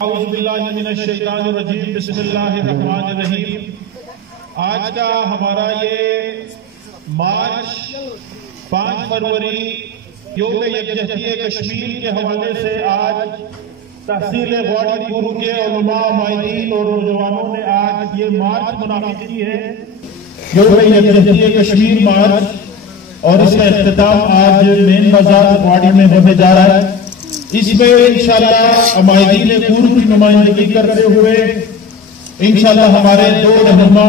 اعوذ باللہ من الشیطان الرجیم بسم اللہ الرحمن الرحیم۔ آج کا ہمارا یہ مارچ 5 فروری یوم یکجہتی کشمیر کے حوالے سے آج تحصیل غواڑی پور کے علماء، مائدین اور نوجوانوں نے آج یہ مارچ منعقد کی ہے، یوم یکجہتی کشمیر مارچ، اور اس کا اختتام آج مین بازار غواڑی میں ہونے جا رہا ہے۔ اس میں انشاءاللہ مائدین پور کی نمائندگی کرتے ہوئے انشاءاللہ ہمارے دو رہنما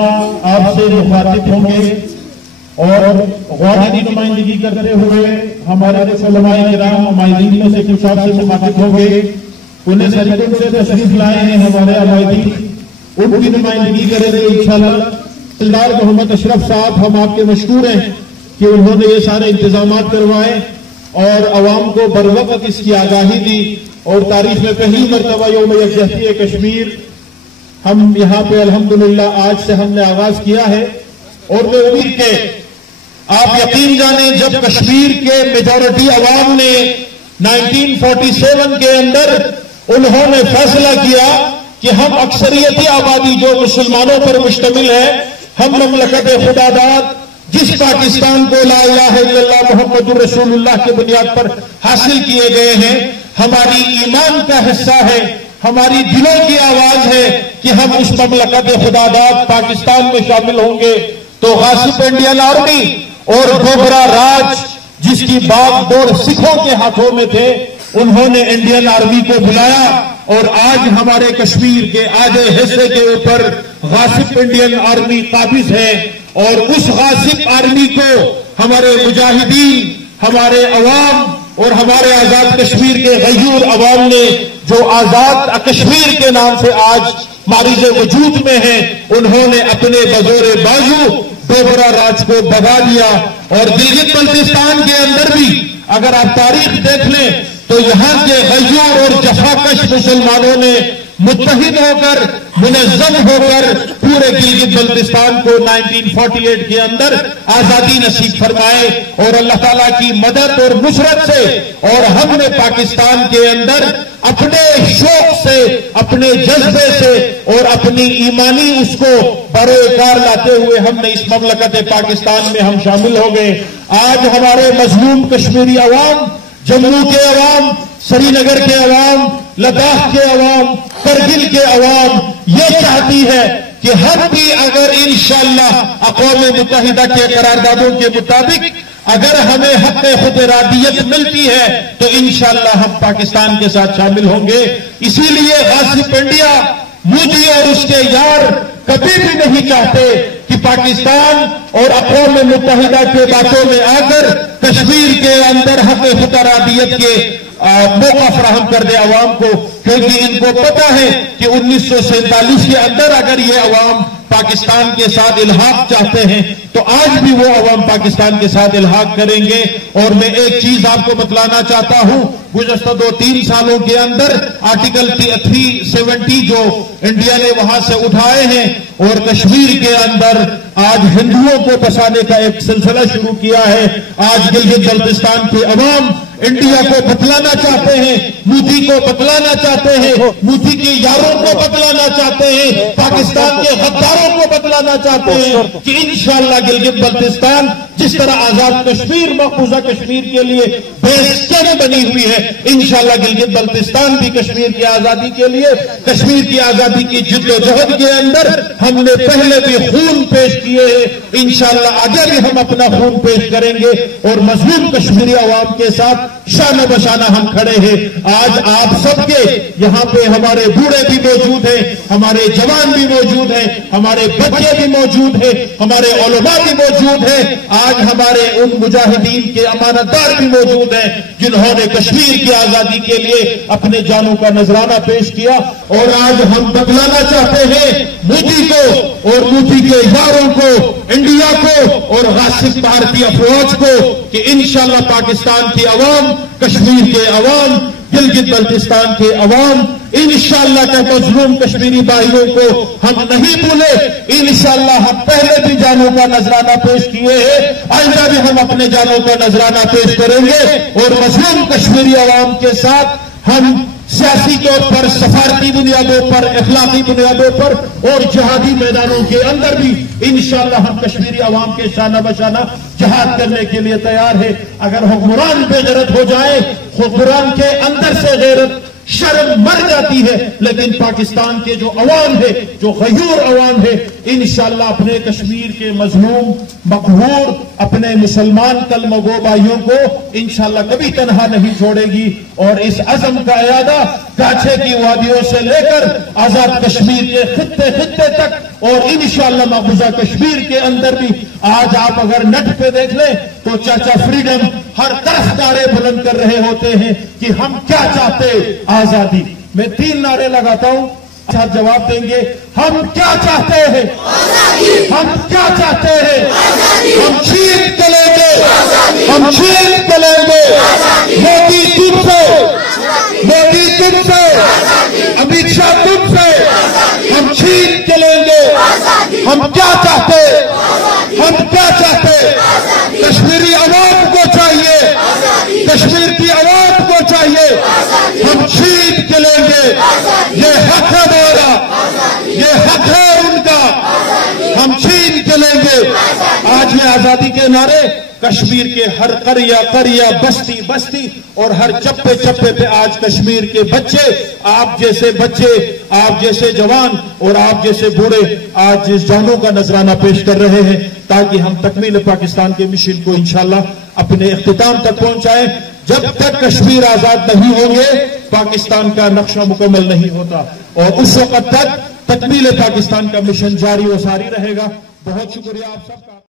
آپ سے مخاطب ہوں گے، اور غواڑی کی نمائندگی کرتے ہوئے ہمارے علماء کرام مائدین میں سے کچھ آپ سے مخاطب ہوں گے۔ انہیں سرکن سے تشریف لائے ہیں ہمارے مائدین، ان کی نمائندگی کریں گے انشاءاللہ سردار محمد اشرف صاحب۔ ہم آپ کے مشکور ہیں کہ انہوں نے یہ سارے انتظامات کروائے اور عوام کو بروقت اس کی آگاہی دی، اور تاریخ میں پہلی مرتبہ یوم یکجہتی کشمیر ہم یہاں پہ الحمدللہ آج سے ہم نے آغاز کیا ہے۔ اور میں امید کہ آپ یقین جانیں، جب کشمیر کے میجورٹی عوام نے 1947 کے اندر انہوں نے فیصلہ کیا کہ ہم اکثریتی آبادی جو مسلمانوں پر مشتمل ہے، ہم مملکت خدا داد جس پاکستان کو لا الہ الا اللہ محمد رسول اللہ کی بنیاد پر حاصل کیے گئے ہیں، ہماری ایمان کا حصہ ہے، ہماری دلوں کی آواز ہے کہ ہم اس مملکت خدا داد پاکستان میں شامل ہوں گے، تو غاصب انڈین آرمی اور ڈوگرا راج جس کی باغ دوڑ سکھوں کے ہاتھوں میں تھے، انہوں نے انڈین آرمی کو بلایا، اور آج ہمارے کشمیر کے آدھے حصے کے اوپر غاصب انڈین آرمی قابض ہے، اور اس غاصب آرمی کو ہمارے مجاہدین، ہمارے عوام اور ہمارے آزاد کشمیر کے غیور عوام نے جو آزاد کشمیر کے نام سے آج معرض وجود میں ہیں، انہوں نے اپنے بزور بازو ڈوگرا راج کو بگا دیا۔ اور گلگت بلتستان کے اندر بھی اگر آپ تاریخ دیکھ لیں تو یہاں کے غیور اور جفاکش مسلمانوں نے متحد ہو کر، منظم ہو کر پورے گلگت بلتستان کو 1948 کے اندر آزادی نصیب فرمائے، اور اللہ تعالیٰ کی مدد اور نصرت سے، اور ہم نے پاکستان کے اندر اپنے شوق سے، اپنے جذبے سے اور اپنی ایمانی اس کو بروئے کار لاتے ہوئے ہم نے اس مملکت پاکستان میں ہم شامل ہو گئے۔ آج ہمارے مظلوم کشمیری عوام، جموں کے عوام، سری نگر کے عوام، لداخ کے عوام، کرگل کے عوام یہ چاہتی ہے کہ ہم بھی اگر انشاءاللہ اقوام متحدہ کے قراردادوں کے مطابق اگر ہمیں حق خود ارادیت ملتی ہے تو انشاءاللہ ہم پاکستان کے ساتھ شامل ہوں گے۔ اسی لیے غاصب انڈیا، مودی اور اس کے یار کبھی بھی نہیں چاہتے کہ پاکستان اور اقوام متحدہ کے باتوں میں آ کر کشمیر کے اندر حق خود ارادیت کے موقع فراہم کر دے عوام کو، کیونکہ ان کو پتا ہے کہ 1947 کے اندر اگر یہ عوام پاکستان کے ساتھ الحاق چاہتے ہیں تو آج بھی وہ عوام پاکستان کے ساتھ الحاق کریں گے۔ اور میں ایک چیز آپ کو بتلانا چاہتا ہوں، گزشتہ 2-3 سالوں کے اندر آرٹیکل 370 جو انڈیا نے وہاں سے اٹھائے ہیں اور کشمیر کے اندر آج ہندوؤں کو بسانے کا ایک سلسلہ شروع کیا ہے۔ آج گلگت بلتستان کے عوام انڈیا کو بتلانا چاہتے ہیں، مودی کو بتلانا چاہتے ہیں، مودی کے یاروں کو بتلانا چاہتے ہیں، پاکستان کے غداروں کو بتلانا چاہتے ہیں کہ انشاءاللہ گلگت بلتستان جس طرح آزاد کشمیر مقبوضہ کشمیر کے لیے بیس کیمپ بنی ہوئی ہے، انشاءاللہ گلگت بلتستان بھی کشمیر کی آزادی کے لیے، کشمیر کی آزادی کی جد و جہد کے اندر ہم نے پہلے بھی خون پیش کیے ہیں، انشاءاللہ آگے بھی ہم اپنا خون پیش کریں گے، اور مظلوم کشمیری عوام کے ساتھ شانہ بشانہ ہم کھڑے ہیں۔ آج آپ سب کے یہاں پہ ہمارے بوڑھے بھی موجود ہیں، ہمارے جوان بھی موجود ہیں، ہمارے بچے بھی موجود ہیں، ہمارے علماء بھی موجود ہیں، آج ہمارے ان مجاہدین کے امانت دار بھی موجود ہیں جنہوں نے کشمیر کی آزادی کے لیے اپنے جانوں کا نذرانہ پیش کیا۔ اور آج ہم بتلانا چاہتے ہیں مودی کو اور مودی کے یاروں کو، انڈیا کو اور غاصب بھارتی افواج کو کہ انشاءاللہ پاکستان کی عوام، کشمیر کے عوام، گلگت بلتستان کے عوام انشاءاللہ کے مظلوم کشمیری بھائیوں کو ہم نہیں بھولے۔ انشاءاللہ ہم پہلے بھی جانوں کا نذرانہ پیش کیے ہیں، آئندہ بھی ہم اپنے جانوں کا نذرانہ پیش کریں گے، اور مظلوم کشمیری عوام کے ساتھ ہم سیاسی طور پر، سفارتی بنیادوں پر، اخلاقی بنیادوں پر اور جہادی میدانوں کے اندر بھی انشاءاللہ ہم کشمیری عوام کے شانہ بشانہ جہاد کرنے کے لیے تیار ہے۔ اگر حکمران بے غیرت ہو جائے، حکمران کے اندر سے غیرت شرم مر جاتی ہے، لیکن پاکستان کے جو عوام ہے، جو غیور عوام ہے، انشاءاللہ اپنے کشمیر کے مظلوم، مقہور، اپنے مسلمان کلمہ گو بھائیوں کو انشاءاللہ کبھی تنہا نہیں چھوڑے گی، اور اس عزم کا اعادہ کاچھے کی وادیوں سے لے کر آزاد کشمیر کے خطے خطے تک اور انشاءاللہ مقبوضہ کشمیر کے اندر بھی۔ آج آپ اگر نیٹ پہ دیکھ لیں تو چاچا فریڈم ہر طرف نعرے بلند کر رہے ہوتے ہیں کہ ہم کیا چاہتے، آزادی۔ میں 3 نعرے لگاتا ہوں، آپ جواب دیں گے۔ ہم کیا چاہتے ہیں؟ ہم کیا چاہتے ہیں؟ ہم چھین کے لیں گے، ہم چھین کے لیں گے مودی تم سے، مودی تم سے، امت شاہ تم سے، ہم چھین کے لیں گے۔ ہم کیا چاہتے؟ ہم کیا چاہتے؟ کشمیری عوام کو چاہیے، کشمیر کی عوام کو چاہیے، ہم چھین کے لیں گے۔ یہ حق ہے ہمارا، یہ حق ہے ان کا، ہم چھین کے لیں گے۔ آج یہ آزادی کے نعرے کشمیر کے ہر قریہ قریہ، بستی بستی اور ہر چپے چپے پہ آج کشمیر کے بچے، آپ جیسے بچے، آپ جیسے جوان اور آپ جیسے بوڑھے آج اس جانوں کا نذرانہ پیش کر رہے ہیں تاکہ ہم تکمیل پاکستان کے مشن کو انشاءاللہ اپنے اختتام تک پہنچائیں۔ جب تک کشمیر آزاد نہیں ہوں گے پاکستان کا نقشہ مکمل نہیں ہوتا، اور اس وقت تک تکمیل پاکستان کا مشن جاری و ساری رہے گا۔ بہت شکریہ آپ سب کا۔